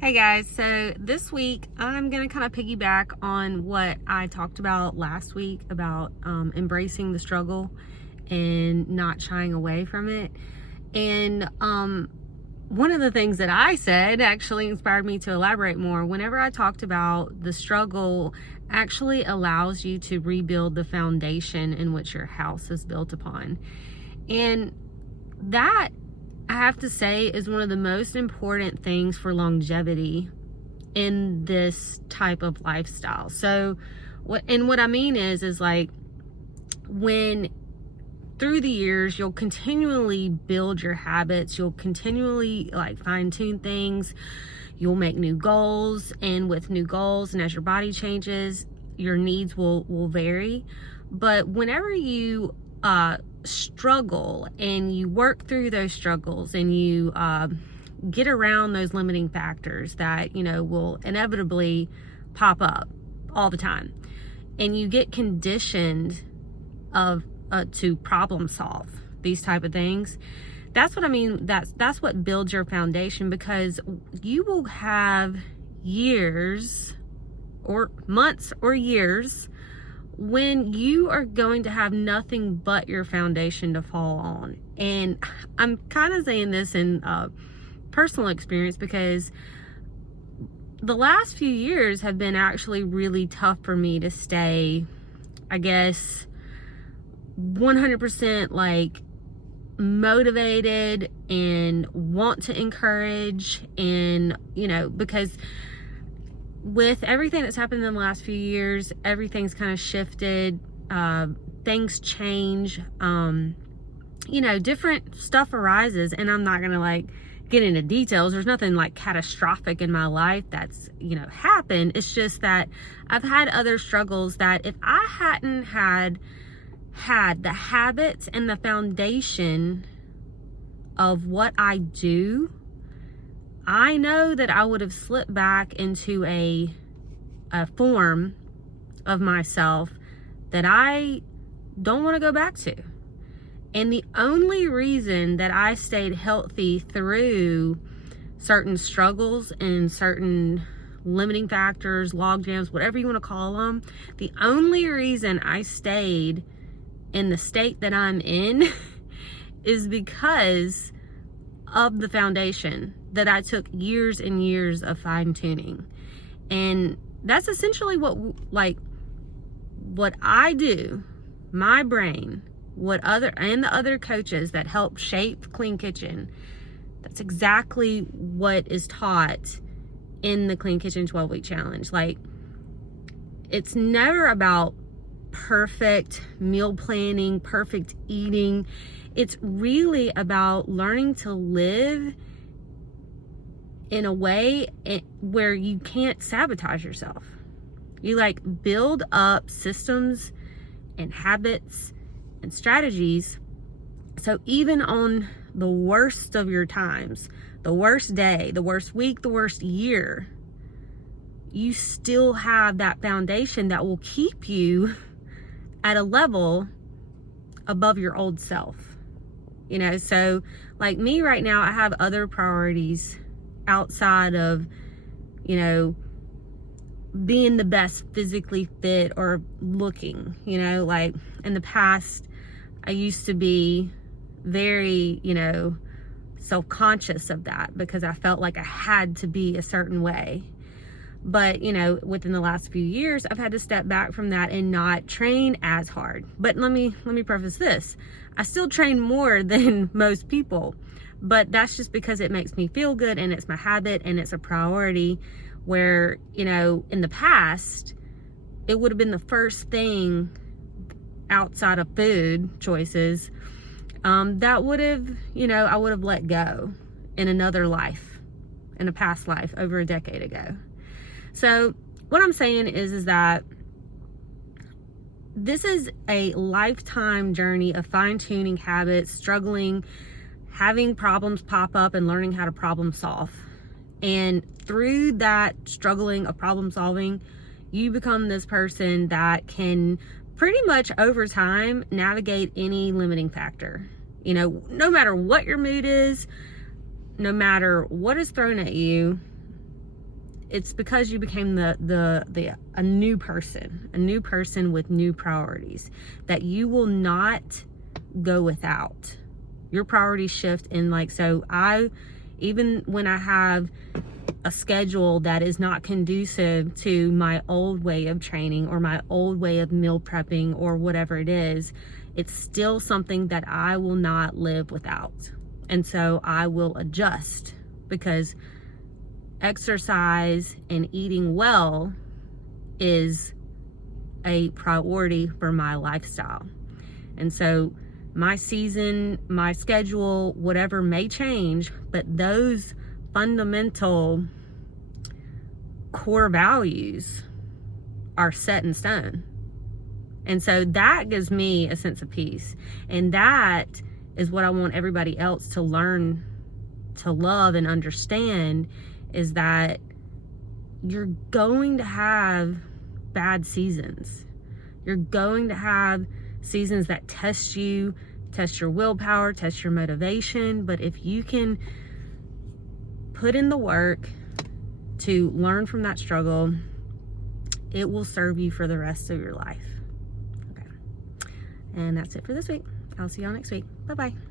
Hey guys, so this week I'm going to kind of piggyback on what I talked about last week about embracing the struggle and not shying away from it. And one of the things that I said actually inspired me to elaborate more. Whenever I talked about the struggle actually allows you to rebuild the foundation in which your house is built upon. And that, I have to say, is one of the most important things for longevity in this type of lifestyle. So what I mean is like, when through the years you'll continually build your habits, you'll continually like fine-tune things, you'll make new goals, and with new goals and as your body changes, your needs will vary. But whenever you struggle and you work through those struggles and you get around those limiting factors that will inevitably pop up all the time, and you get conditioned to problem solve these type of things, that's what I mean. That's what builds your foundation, because you will have years or months or years when you are going to have nothing but your foundation to fall on. And I'm kind of saying this in personal experience, because the last few years have been actually really tough for me to stay, I guess, 100% like motivated and want to encourage. And because with everything that's happened in the last few years, everything's kind of shifted. Things change. Different stuff arises, and I'm not gonna like get into details. There's nothing like catastrophic in my life that's happened. It's just that I've had other struggles that if I hadn't had the habits and the foundation of what I do, I know that I would have slipped back into a form of myself that I don't want to go back to. And the only reason that I stayed healthy through certain struggles and certain limiting factors, log jams, whatever you want to call them, the only reason I stayed in the state that I'm in is because of the foundation that I took years and years of fine-tuning. And that's essentially what I do, my brain, the other coaches that help shape Clean Kitchen, that's exactly what is taught in the Clean Kitchen 12-week challenge. Like, it's never about perfect meal planning, perfect eating. It's really about learning to live in a way where you can't sabotage yourself. You like build up systems and habits and strategies, so even on the worst of your times, the worst day, the worst week, the worst year, you still have that foundation that will keep you at a level above your old self. So like me right now, I have other priorities outside of being the best physically fit or looking. Like in the past, I used to be very self-conscious of that, because I felt like I had to be a certain way. But within the last few years, I've had to step back from that and not train as hard. But let me preface this: I still train more than most people, but that's just because it makes me feel good and it's my habit and it's a priority. Where in the past, it would have been the first thing outside of food choices that would have I would have let go in another life, in a past life over a decade ago. So what I'm saying is that this is a lifetime journey of fine-tuning habits, struggling, having problems pop up, and learning how to problem solve. And through that struggling of problem solving, you become this person that can pretty much over time navigate any limiting factor. No matter what your mood is, no matter what is thrown at you, it's because you became a new person with new priorities, that you will not go without. Your priorities shift. And like, so even when I have a schedule that is not conducive to my old way of training or my old way of meal prepping or whatever it is, it's still something that I will not live without. And so I will adjust, because exercise and eating well is a priority for my lifestyle. And so my season, my schedule, whatever may change, but those fundamental core values are set in stone. And so that gives me a sense of peace. And that is what I want everybody else to learn to love and understand, is that you're going to have bad seasons. You're going to have seasons that test you, test your willpower, test your motivation. But if you can put in the work to learn from that struggle, it will serve you for the rest of your life. Okay. And that's it for this week. I'll see y'all next week. Bye-bye.